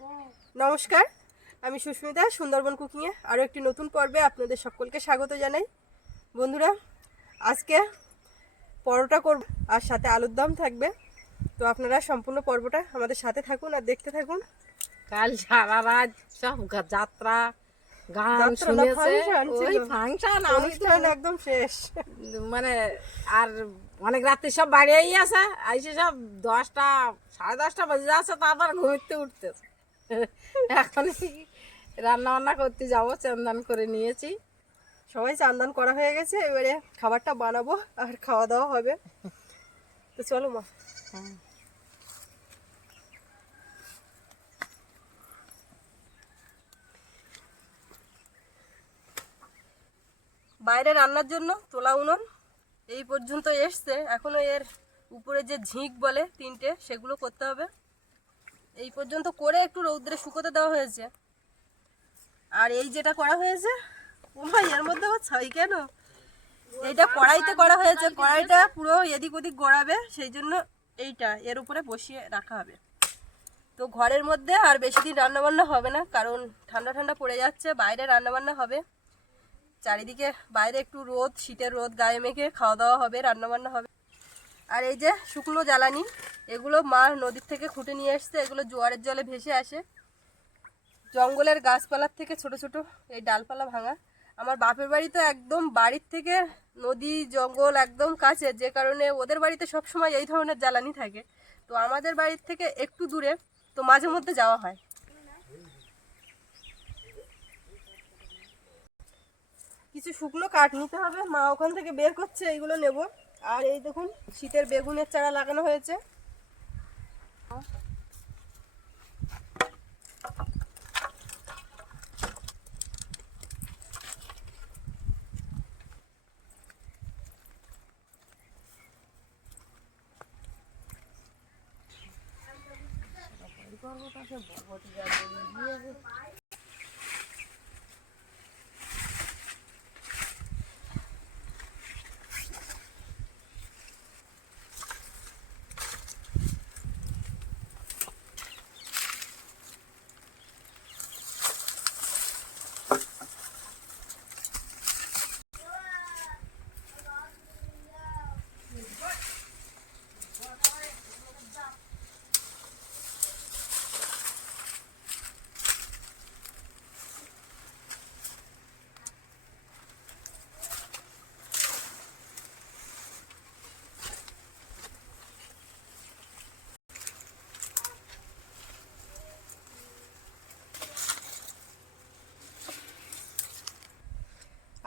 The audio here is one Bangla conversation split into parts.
নমস্কার, আমি সুস্মিতা। সুন্দরবন কুকিংয়ে আরও একটি নতুন পর্বে আপনাদের সকলকে স্বাগত জানাই। বন্ধুরা, আজকে পরোটা করব আর সাথে আলুর দম থাকবে। তো আপনারা সম্পূর্ণ পর্বটা আমাদের সাথে থাকুন আর দেখতে থাকুন। কাল সারা রাত সব যাত্রা গান শুনেছে, ওই ফাংশন অনুষ্ঠান একদম শেষ, মানে আর অনেক রাত্রে সব বাড়িয়েই আছে, আইসে সব 10টা 10:30 বাজে যাচ্ছে, তারপর ঘুরতে উঠতেছে। এখন রান্না বান্না করতে যাবো, চান্দান করে নিয়েছি, সবাই চান্দান করা হয়ে গেছে। এবারে খাবারটা বানাবো আর খাওয়া দাওয়া হবে। তো চলো মা। বাইরে রান্নার জন্য তোলা উনুন এই পর্যন্ত এসছে, এখনো এর উপরে যে ঝিঁক বলে 3টে, সেগুলো করতে হবে। এই পর্যন্ত করে একটু রৌদ্রে শুকোতে দেওয়া হয়েছে। আর এই যেটা করা হয়েছে, ও ভাই এর মধ্যে আবার ছাই কেন? এইটা কড়াইতে করা হয়েছে, কড়াইটা পুরো এদিক ওদিক গড়াবে, সেই জন্য এইটা এর উপরে বসিয়ে রাখা হবে। তো ঘরের মধ্যে আর বেশি দিন রান্নাবান্না হবে না, কারণ ঠান্ডা ঠান্ডা পড়ে যাচ্ছে। বাইরে রান্নাবান্না হবে, চারিদিকে বাইরে একটু রোদ, শীতের রোদ গায়ে মেখে খাওয়া দাওয়া হবে, রান্নাবান্না হবে। আর এই যে শুকনো জ্বালানি, এগুলো মা নদীর থেকে খুঁটে নিয়ে এসছে। এগুলো জোয়ারের জলে ভেসে আসে, জঙ্গলের গাছপালার থেকে ছোট ছোট এই ডালপালা ভাঙা। আমার বাপের বাড়ি তো একদম বাড়ির থেকে নদী জঙ্গল একদম কাছে, যে কারণে ওদের বাড়িতে সব সময় এই ধরনের জ্বালানি থাকে। তো আমাদের বাড়ির থেকে একটু দূরে, তো মাঝে মধ্যে যাওয়া হয়। কিছু শুকনো কাঠ নিতে হবে, মা ওখান থেকে বের করছে, এইগুলো নেব। আর এই দেখুন শীতের বেগুনের চারা লাগানো হয়েছে।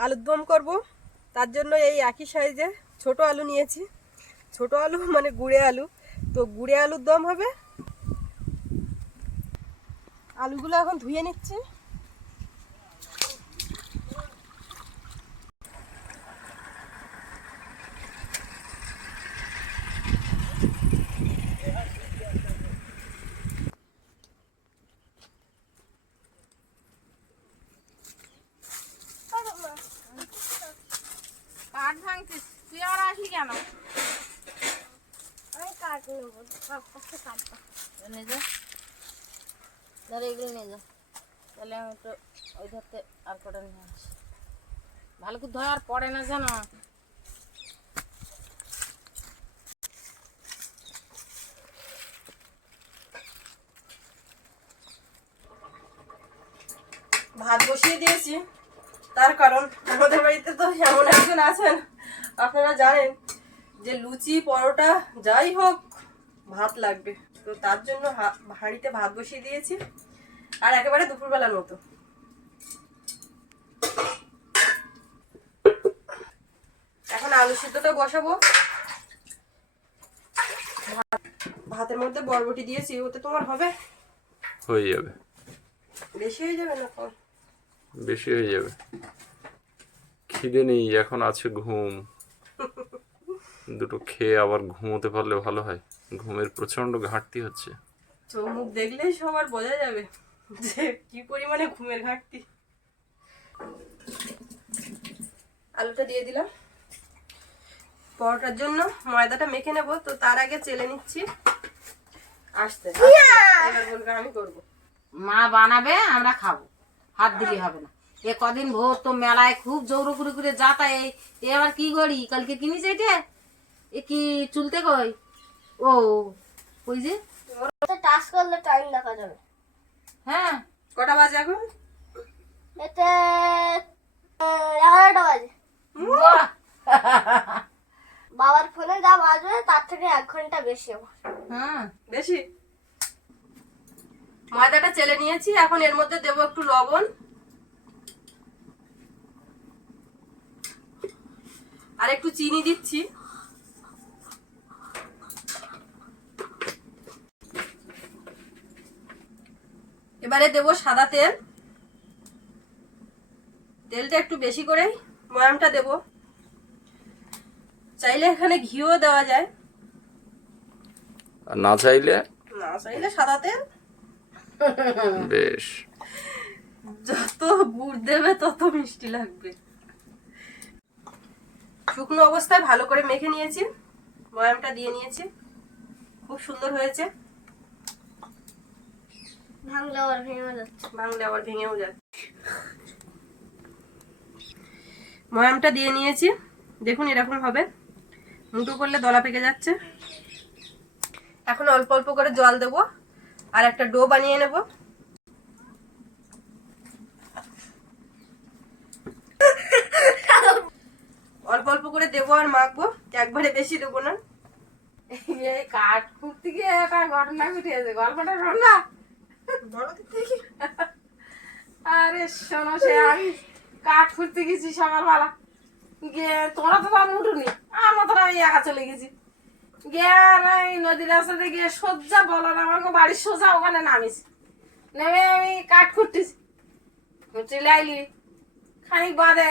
আলুর দম করব, তার জন্য এই একই সাইজে ছোট আলু নিয়েছি। ছোট আলু মানে গুঁড়ে আলু, তো গুঁড়ে আলুর দম হবে। আলুগুলো এখন ধুয়ে নিচ্ছি। কাঠ ভাঙছিস তুই, আর আসলি কেন? নিয়ে যা, ধরে এগুলো নিয়ে যা। তাহলে আমি তো ওই ধরতে আর কটা নিয়ে আসি। ভালো করে ধোয়ার পড়ে না জানো। ভাত বসিয়ে দিয়েছি, তার কারণ আমাদের বাড়িতে তো এমন একজন আছেন, আপনারা জানেন যে লুচি পরোটা যাই হোক ভাত লাগবে। তো তার জন্য হাঁড়িতে ভাত বসিয়ে দিয়েছি, আর একেবারে দুপুরবেলার মতো। এখন আলু সিদ্ধটা বসাবো। ভাতের মধ্যে বরবটি দিয়েছি, ওতে তোমার হবে? হয়ে যাবে। বেশি হয়ে যাবে না? বেশি হয়ে যাবে। খিদে নেই এখন, আছে ঘুম। দুটো খেয়ে আবার ঘুমোতে পারলে ভালো হয়, ঘুমের প্রচন্ড ঘাটতি হচ্ছে। চোখ মুখ দেখলেই সবার বোঝা যাবে যে কি পরিমাণে ঘুমের ঘাটতি। আলুটা দিয়ে দিলাম। পরোটার জন্য ময়দাটা মেখে নেব, তো তার আগে চেলে নিচ্ছি। আসতে এবার বলবে আমি করবো। মা বানাবে, আমরা খাবো, হাত দিলে হবে না। এ কদিন ভোর তো মেলায় খুব জোর করে করে যাতা। এ আবার কি করি, কালকে কিনিস এটা? এ কি চুলতে কই? ও ওই যে টাচ করলে টাইম দেখা যাবে। হ্যাঁ, কটা বাজে এখন? এতে 11টা বাজে। বাহ! বাবার ফোনে যা বাজবে তার থেকে 1 ঘন্টা বেশি আমার। হ্যাঁ, বেশি। ময়দাটা চেলে নিয়েছি, এখন এর মধ্যে দেবো একটু লবণ আর একটু চিনি দিচ্ছি। এবারে দেবো সাদা তেল। তেলটা একটু বেশি করেই ময়ামটা দেব। চাইলে এখানে ঘিও দেওয়া যায়, আর না চাইলে না চাইলে সাদা তেল। বেশ। যত গুড় দেবে তত মিষ্টি লাগবে। শুকনো অবস্থায় ভালো করে মেখে নিয়েছি, ময়ামটা দিয়ে নিয়েছি, খুব সুন্দর হয়েছে। ভাঙলে আবার ভেঙে যাচ্ছে। ভাঙলে আবার ভেঙেও যাচ্ছে। ময়ামটা দিয়ে নিয়েছি, দেখুন এরকম হবে, মুঠো করলে দলা পেকে যাচ্ছে। এখন অল্প অল্প করে জল দেব আর একটা ডো বানিয়ে নেব। অল্প অল্প করে দেবো আর মাখবো, একবারে বেশি দেবো না। এই কাঠ খুঁড়তে গিয়ে একটা ঘটনা ঘটেছে, গল্পটা শোন না। আরে শোনো, সে আমি কাঠ খুঁড়তে গেছি সকালবেলা, গিয়ে তোমরা তো তার উঠুনি, আমার মতন আমি একা চলে গেছি। গিয়ে আর এই নদীর রাস্তাতে গিয়ে সোজা বলার আমাকে বাড়ির সোজা ওখানে নামিছি। নেমে আমি কাঠ খুঁড়তেছি, চলে আইলি খানিক বাদে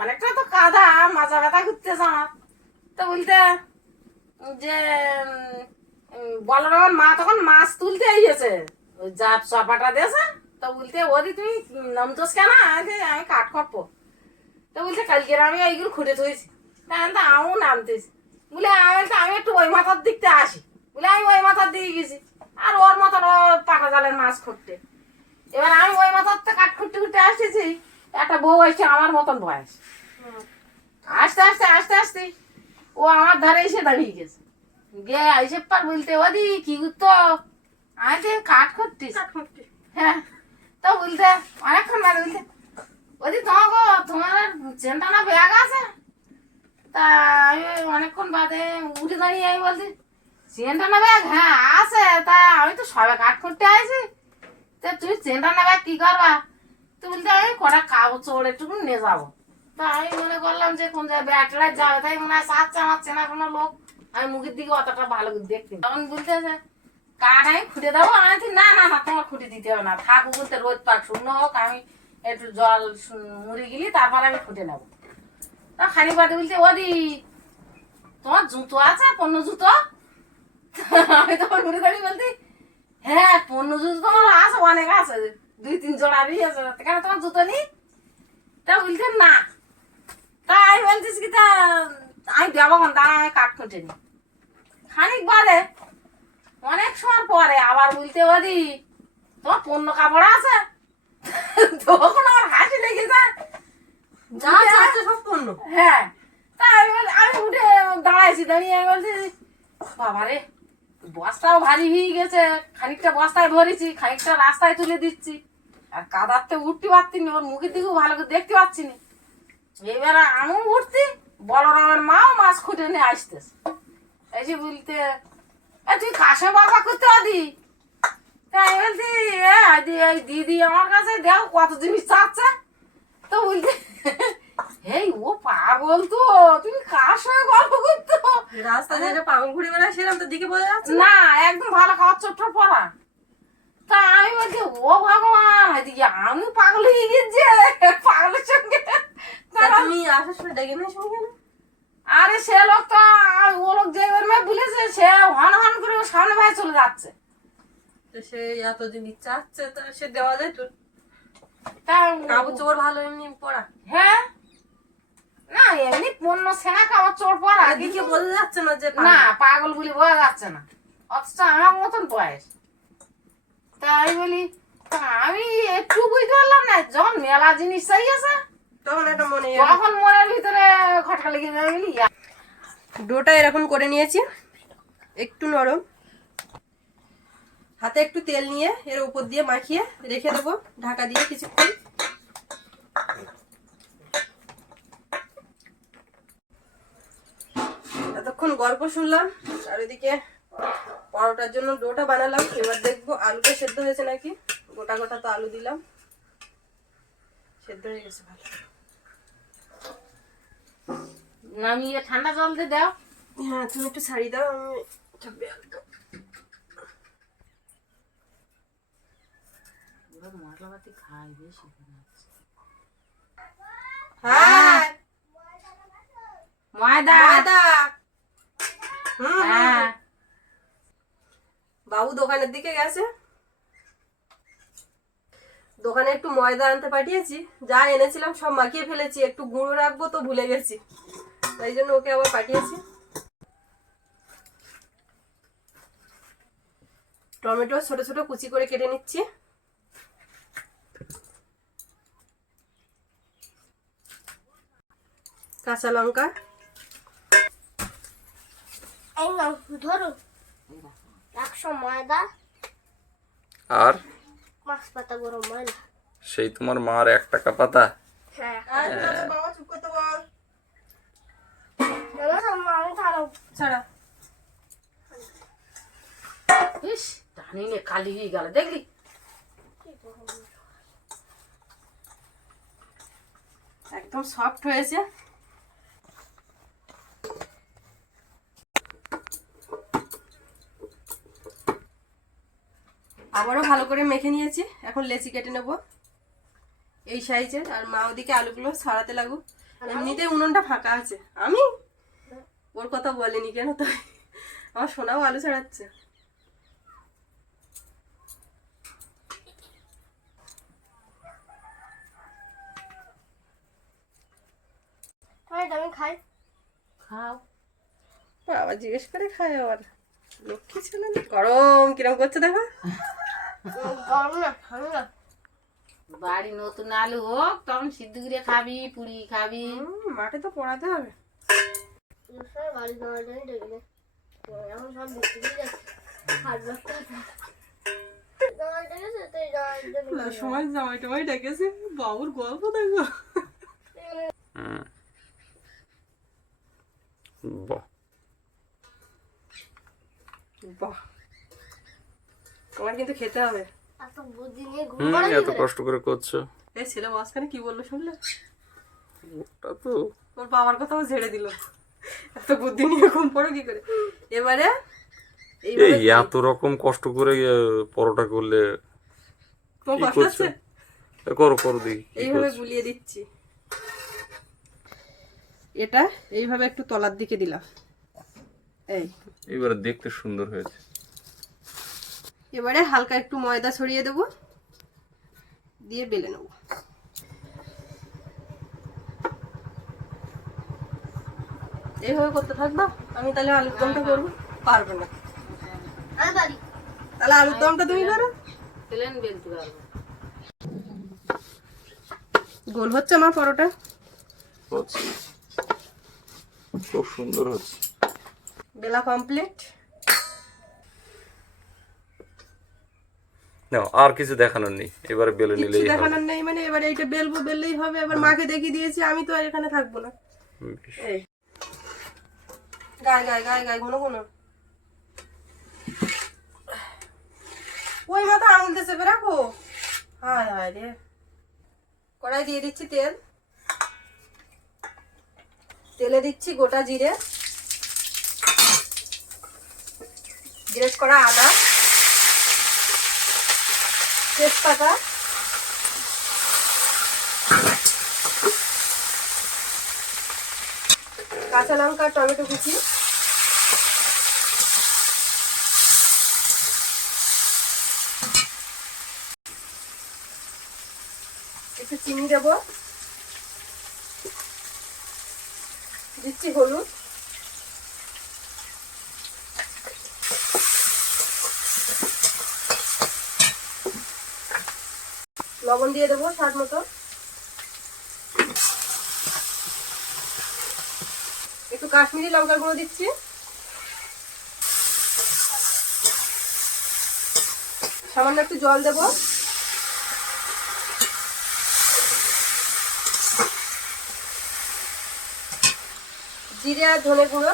অনেকটা তো কাদা, মাজা ব্যথা করতেছে আমার। তো বলতে যে বলরামের মা তখন মাছ তুলতে এসেছে, ওই যা চাপাটা দিয়েছে। তো বলতে ওদি তুমি নামতোস কেন? আমি কাঠ করবো। তো বলছে কালকে আমি এইগুলো খুঁটে থইছি, তো আমিও নামতেছি। বলে আমি একটু ওই মাথার দিকতে আসি, বলে আমি ওই মাথার দিকে গেছি। আর ওর মতন ও পাকা জালের মাছ খুঁটতে। এবার আমি ওই মাথার তো কাঠ খুঁটতে খুঁটতে আসতেছি, একটা বউ আসছে আমার মতন বয়স। আস্তে আস্তে আস্তে আস্তে ও আমার ধারে এসে দাঁড়িয়ে গেছে। গিয়ে এসে পার বলতে ওদি কি করতো? আমি তো কাঠ করতিস। হ্যাঁ, তো বলতে অনেকক্ষণ বাদে বলতে ওদি তোমার চেনটা না ব্যাগ আছে? তা আমি অনেকক্ষণ বাদে উঠে দাঁড়িয়ে আমি বলছি চেনটা না ব্যাগ? হ্যাঁ আছে। তা আমি তো সবে কাঠ করতে আসি, তা তুমি চেনটা না ব্যাগ কি করবা? তো বলতে আমি কটা কাপড় একটু নিয়ে যাবো। তা আমি মনে করলাম যে কোন জায়গায় ব্যাটলায় যাবে, তাই মনে হয় চাচ্ছে আমার চেনা কোনো লোক। আমি মুখের দিকে অতটা ভালো করে দেখছি, তখন বলতেছে কাঠ আমি খুঁটে দেবো। আমি না না না, তোমার খুঁটে দিতে হবে না, থাকু বলতে রোদ পাক শূন্য হোক, আমি একটু জল মুড়ি গেলি তারপর আমি খুঁটে নেবো। তা খানিক বাদে বলছে ওদি তোমার জুতো আছে, পণ্য জুতো? আমি তোমার ঘুরে দাঁড়িয়ে বলছি হ্যাঁ পণ্য জুতো তোমার আছে, অনেক আছে, 2-3 জোড়ারই আছে, কেন তোমার জুতো নেই? তা বলছে না। তা আমি বলছিস কি, তা আমি দেবো কোন, দাঁড়া আমি কাঠ খুঁটে নি। খানিক বাদে অনেক সময় পরে আবার বলতে ওদি তোমার পণ্য কাপড় আছে? তখন আমার হাসি লেগে যায়। যা চাচ্ছে সব পণ্য। হ্যাঁ, তা আমি উঠে দাঁড়াইছি, দাঁড়িয়ে আমি বলছি বাবারে বস্তাও ভারী হয়ে গেছে, খানিকটা বস্তায় ভরেছি, খানিকটা রাস্তায় তুলে দিচ্ছি, আর কাদাতে উঠতে পারছি না, ওর মুখের দিকেও ভালো করে দেখতে পাচ্ছি না। এবার আমিও উঠছি, বলরামের মাও মাছ খুঁটে নিয়ে আসতেছে। এসে বলতে তুই কাশে বাবা করতে পারি? তাই বলছি এই দিদি আমার কাছে দেখো কত জিনিস চাচ্ছে। তো বলতে এই ও পাগল, তো তুমি কার সঙ্গে গল্প করতো? রাস্তা দিয়ে পাগল ঘুরে বেড়ায় সেরকম তো দিকে বোঝা যাচ্ছে না, একদম ভালো খাওয়ার চোট্ট পড়া। তা আমি বলছি ও ভগবান, এদিকে আমি পাগল হয়ে গেছি পাগলের সঙ্গে। তা তুমি আসার সময় ডেকে নিয়ে শুনি কেন? আরে সে লোক তো ও লোক যে বলেছে, সে হন হন করে ওর সামনে ভাই চলে যাচ্ছে। তো সে এতদিন ইচ্ছা আছে, তা সে দেওয়া যায় তো। তা কাপড় চোপড় ভালো এমনি পরা, হ্যাঁ, না এমনি পণ্য সেনা খাওয়ার চোট পড়া, দিকে বোঝা যাচ্ছে না যে না পাগল বলে বোঝা যাচ্ছে না, অথচ আমার মতন বয়স। তা আমি বলি আমি একটু বুঝতে পারলাম না, যখন মেলা জিনিস চাই আছে তখন একটা মনে তখন মনের ভিতরে খটকা লেগে যাবে। ডোটা এরকম করে নিয়েছি, একটু নরম। হাতে একটু তেল নিয়ে এর উপর দিয়ে মাখিয়ে রেখে দেবো ঢাকা দিয়ে কিছুক্ষণ। এতক্ষণ গল্প শুনলাম আর ওইদিকে পরোটার জন্য ডোটা বানালাম। এবার দেখবো আলুটা সেদ্ধ হয়েছে নাকি। গোটা গোটা তো আলু দিলাম, সেদ্ধ হয়ে গেছে ভালো। নামিয়ে ঠান্ডা জল দিয়ে দাও। হ্যাঁ তুমি একটু ছাড়ি দাও, আমি চাপবে আলুটা। মশলাপাতি খাই বেশি। হ্যাঁ ময়দা। ময়দা। হ্যাঁ বাবু দোকানের দিকে গেছে, দোকানে একটু ময়দা আনতে পাঠিয়েছি। যা এনেছিলাম সব মাখিয়ে ফেলেছি, একটু গুঁড়ো রাখবো তো ভুলে গেছি, তাই জন্য ওকে আবার পাঠিয়েছি। টমেটো ছোট ছোট কুচি করে কেটে নিচ্ছি। কাঁচা লঙ্কা, এই নাও ধরুন 100 ময়দা, আর 5 পাতা গরম ময়দা। সেই তোমার মার 1 টাকা পাতা। হ্যাঁ বাবা চুপ করতে বল। আমি খারাপ ছাড়া ইস টানি নে কালি হয়ে গেল দেখলি। একদম সফট হয়েছে। আবারও ভালো করে মেখে নিয়েছি, এখন লেচি কেটে নেব এই সাইজের। আর মা ওদিকে আলুগুলো ছাড়াতে লাগুক। এমনিতে উনুনটা ফাঁকা আছে। আমি ওর কথা বলিনি কেন, তাই আমার সোনাও আলু ছাড়াচ্ছে। আমি খাই। খাও। আবার জিজ্ঞেস করে খায় আবার। লক্ষ্মী ছিল না। গরম কিরম করছে দেখো। গরম না ঠান্ডা। বাড়ি নতুন আলু হোক তখন সিদ্ধ করে খাবি, পুরি খাবি। মাঠে তো পড়াতে হবে। বাড়ি যাওয়ার জন্য ডেকে এখন সব বিক্রি হয়ে যাচ্ছে। হাট বস্তা জামাই ডেকেছে তো জামাইয়ের জন্য সময় জামাই টামাই ডেকেছে, বাবুর গল্প দেখো। বাহ বাহ, তোমার কিন্তু খেতে হবে। এত বুদ্ধি নিয়ে এত কষ্ট করে করছো। এই ছেলে মাঝখানে কি বললো শুনলে? ওটা তো ওর বাবার কথাও ঝেড়ে দিল। এত বুদ্ধি নিয়ে ঘুম পড়ো কি করে? এবারে এই এত রকম কষ্ট করে পরোটা করলে তোমার কি কষ্ট করছো? হচ্ছে? করো করো দেখি কি এইভাবে করছো। গুলিয়ে দিচ্ছি। এটা এইভাবে একটু তলার দিকে দিলাম। এই এবারে দেখতে সুন্দর হয়েছে। এবারে হালকা একটু ময়দা ছড়িয়ে দেব, দিয়ে বেলে নেব। এইভাবে করতে থাকবা। আমি তাহলে আলুর দমটা করবো। পারবো না, আমি পারি। তাহলে আলুর দমটা তুমি করো। প্লেন বেলতে পারবো। গোল হচ্ছে আমার পরোটা। হচ্ছে খুব সুন্দর হচ্ছে। বেলা কমপ্লিট। না আর কিছু দেখানোর নেই, এবারে বেলে কিছু নিলেই হবে। দেখানোর নেই মানে এবারে এইটা বেলবো, বেললেই হবে। এবার মাকে দেখিয়ে দিয়েছি, আমি তো আর এখানে থাকবো না। বেশ। এই গায়ে গায়ে গায়ে গায়ে ঘন ঘন। ওই মাথা আঙুল দিয়ে চেপে রাখো। হায় হায় রে। কড়াই দিয়ে দিচ্ছি তেল, তেলে দিচ্ছি গোটা জিরে, গ্রেট করা আদা, তেজপাতা, কাঁচা লঙ্কা, টমেটো কুচি, একটু চিনি দেবো, দিচ্ছি হলুদ, লবণ দিয়ে দেবো স্বাদ মতো। একটু কাশ্মীরি লঙ্কার গুঁড়ো দিচ্ছি। সামান্য একটু জল দেবো। জিরে আর ধনে গুঁড়ো,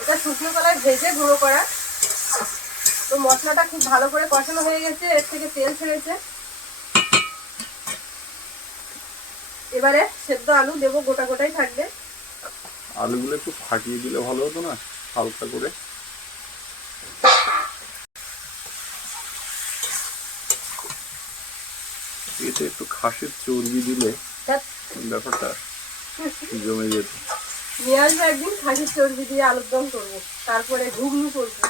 এটা শুকনো কলায় ভেজে গুঁড়ো করা। তো মশলাটা খুব ভালো করে কষানো হয়ে গেছে, এর থেকে তেল ছেড়েছে। এবারে সেদ্ধ আলু দেবো, গোটা গোটাই থাকবে। আলুগুলো একটু ফাটিয়ে দিলে ভালো হতো না, হালকা করে। এতে একটু খাসির চর্বি দিলে ব্যাপারটা জমে যেত। নিয়ে আসবে একদিন খাসির চর্বি দিয়ে আলুর দম করবো, তারপরে ঘুগনি করবো।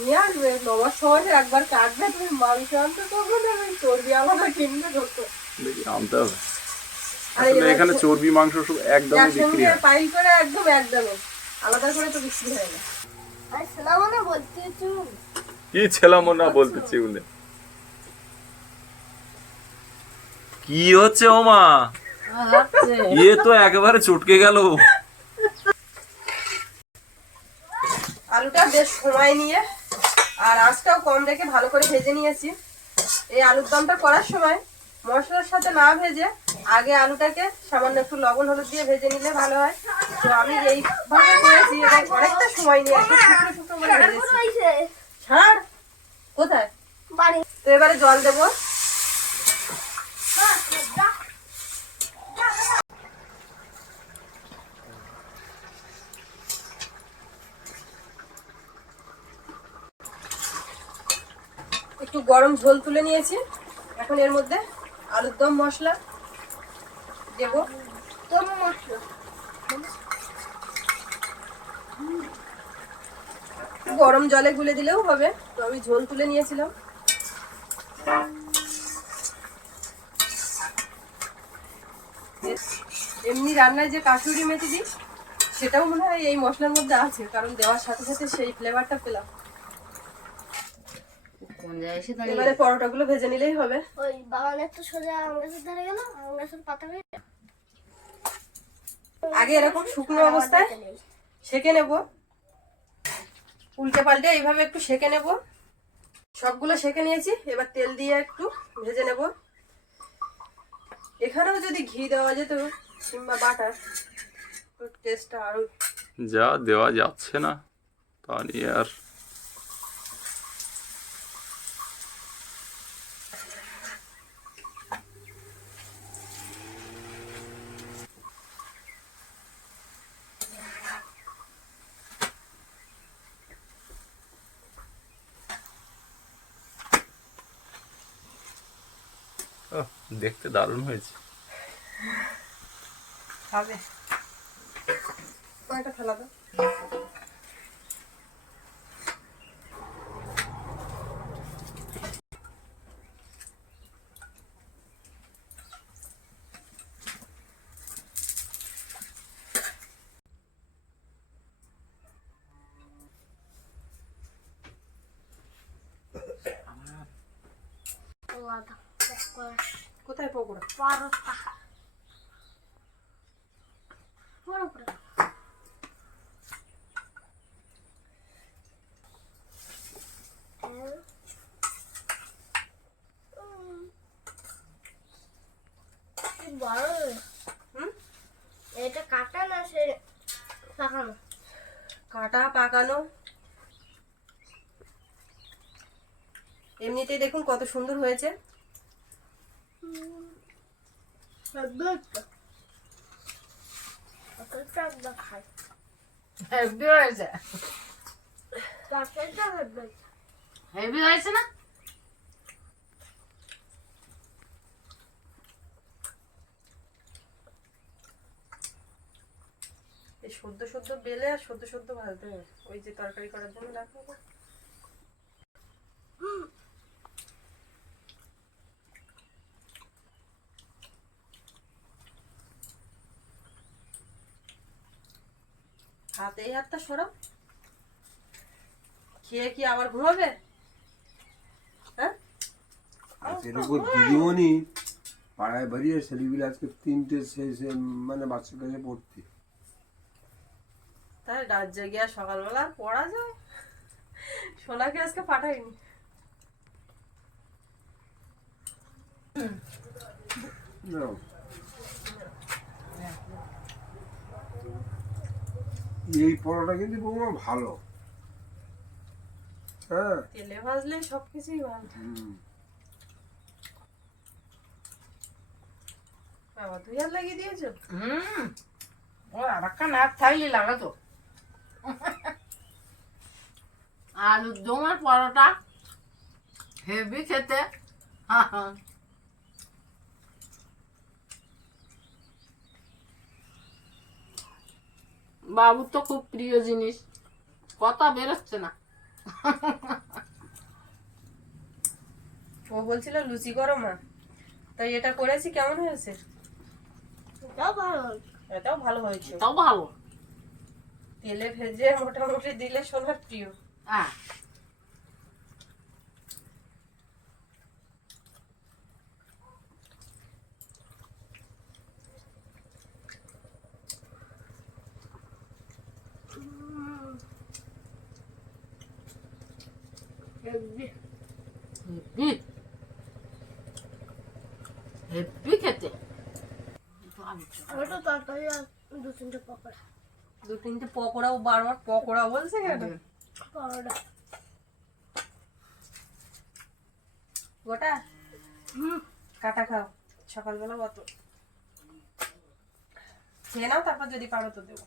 নিয়ে আসবে, নমার সময় একবার কাটবে, তুমি মাংস আনতে করবো না, চর্বি আমাকে কিনবে ঢুকতো। দেখি আনতে হবে। আসলে এখানে চর্বি মাংস সব একদমই বিক্রি হয়, পাইল করে একদম একদমই আলাদা করে তো বিক্রি হয় না। আর ছেলাম না বলতে চুপ। কি ছেলাম না বলতেছি বলে কি হচ্ছে ওমা? ইয়ে তো একেবারে চটকে গেল। আলুটা বেশ সময় নিয়ে আর আঁচটাও কম রেখে ভালো করে ভেজে নিয়েছি। এই আলুর দমটা করার সময় মশলার সাথে না ভেজে আগে আলুটাকে সামান্য একটু লবণ হলুদ দিয়ে ভেজে নিলে ভালো হয়। তো আমি এইভাবে করেছি এবং অনেকটা সময় নিয়ে একটু শুকনো শুকনো করে ভেজেছি। ছাড়, কোথায় বাড়ি। তো এবারে জল দেবো। একটু গরম ঝোল তুলে নিয়েছি, এখন এর মধ্যে আলুর দম মশলা দেব। তোর মশলা গরম জলে গুলে দিলেও হবে, তো আমি ঝোল তুলে নিয়েছিলাম। এমনি রান্নায় যে কাসুরি মেথি দিই সেটাও মনে হয় এই মশলার মধ্যে আছে, কারণ দেওয়ার সাথে সাথে সেই ফ্লেভারটা পেলাম। এবারে পরোটাগুলো ভেজে নিলেই হবে। ওই বাগানের তো সোজা আম গাছের ধারে গেল, আম গাছের পাতা আগে এরকম শুকনো অবস্থায় সেঁকে নেব, উল্টে পাল্টে এইভাবে একটু সেঁকে নেব। সবগুলো সেঁকে নিয়েছি, এবার তেল দিয়ে একটু ভেজে নেব। এখানেও যদি ঘি দেওয়া যেত কিংবা বাটার, টেস্টটা আরো। যা দেওয়া যাচ্ছে না তা নিয়ে আর দেখতে দারুণ হয়েছে। খাবে কয়টা থালা দাও। কোথায় পকোড়া? পরোটা এটা কাটা না সে পাকানো? কাটা পাকানো। এমনিতেই দেখুন কত সুন্দর হয়েছে। হেভি হয়েছে, হেভি হয়েছে না? এই সদ্য সদ্য বেলে আর সদ্য সদ্য ভাজতে হবে, ওই যে তরকারি করার জন্য রাখবো। হাতে এই হাতটা সরাও, খেয়ে কি আবার ঘুমাবে? হ্যাঁ, এর উপর দিদিমণি পাড়ায় বাড়িয়ে ছেলেগুলো আজকে 3টে মানে বাচ্চা কাছে পড়তে। তাই রাত জেগে আর সকালবেলা আর পড়া যায়? সোনাকে আজকে পাঠাইনি। না এই পরোটা কিন্তু বৌমা ভালো। হ্যাঁ তেলে ভাজলে সবকিছুই ভালো। বাবা তুই আর লাগিয়ে দিয়েছো? ও আর একটা নাক থাইলি লাগাতো। আলুর দম আর পরোটা হেভি খেতে। বাবুর তো খুব প্রিয় জিনিস, কথা বেরোচ্ছে না। ও বলছিল লুচি করো মা, তাই এটা করেছি। কেমন হয়েছে? এটাও ভালো। এটাও ভালো হয়েছে। তাও ভালো। তেলে ভেজে মোটামুটি দিলে সোনার প্রিয়। হ্যাঁ হেভি হেভি হেভি খেতে। ওটা তরকারি আর 2-3টে পকোড়া। 2-3টে পকোড়াও, বারবার পকোড়া বলছে কেন? পরোটা গোটা কাটা খাও, সকালবেলা কত খেয়ে নাও, তারপর যদি পারো তো দেবো।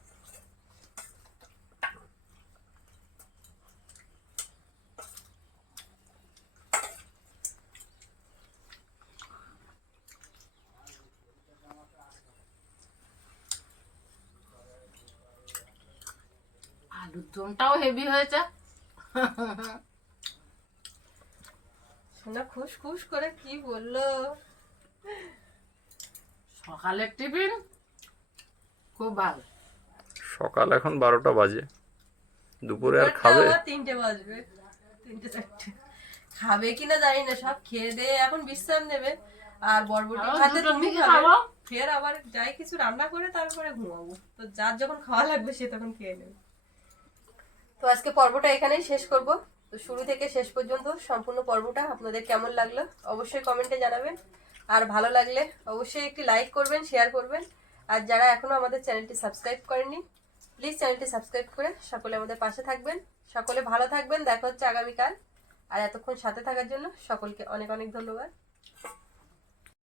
আলুর দমটাও হেভি হয়েছে। সোনা খুশ খুশ করে কি বললো। সকালের টিফিন খুব ভালো। সকাল এখন 12টা বাজে, দুপুরে আর দুপুরটা খাবে? আবার 3টে বাজবে, 3টে-4টে। খাবে কিনা জানি না, সব খেয়ে দিয়ে এখন বিশ্রাম নেবে। আর বরবটি আবার ভাতে 2টোর তুমি দিকে খাবে, খাবো। ফের আবার যাই কিছু রান্না করে তারপরে ঘুমাবো। তো যার যখন খাওয়া লাগবে সে তখন খেয়ে নেবে। তো আজকে পর্বটা এখানেই শেষ করব। তো শুরু থেকে শেষ পর্যন্ত সম্পূর্ণ পর্বটা আপনাদের কেমন লাগলো অবশ্যই কমেন্টে জানাবেন। আর ভালো লাগলে অবশ্যই একটি লাইক করবেন, শেয়ার করবেন। আর যারা এখনো আমাদের চ্যানেলটি সাবস্ক্রাইব করেননি, প্লিজ চ্যানেলটি সাবস্ক্রাইব করে সকলে আমাদের পাশে থাকবেন। সকলে ভালো থাকবেন, দেখা হচ্ছে আগামীকাল। আর এতক্ষণ সাথে থাকার জন্য সকলকে অনেক অনেক ধন্যবাদ।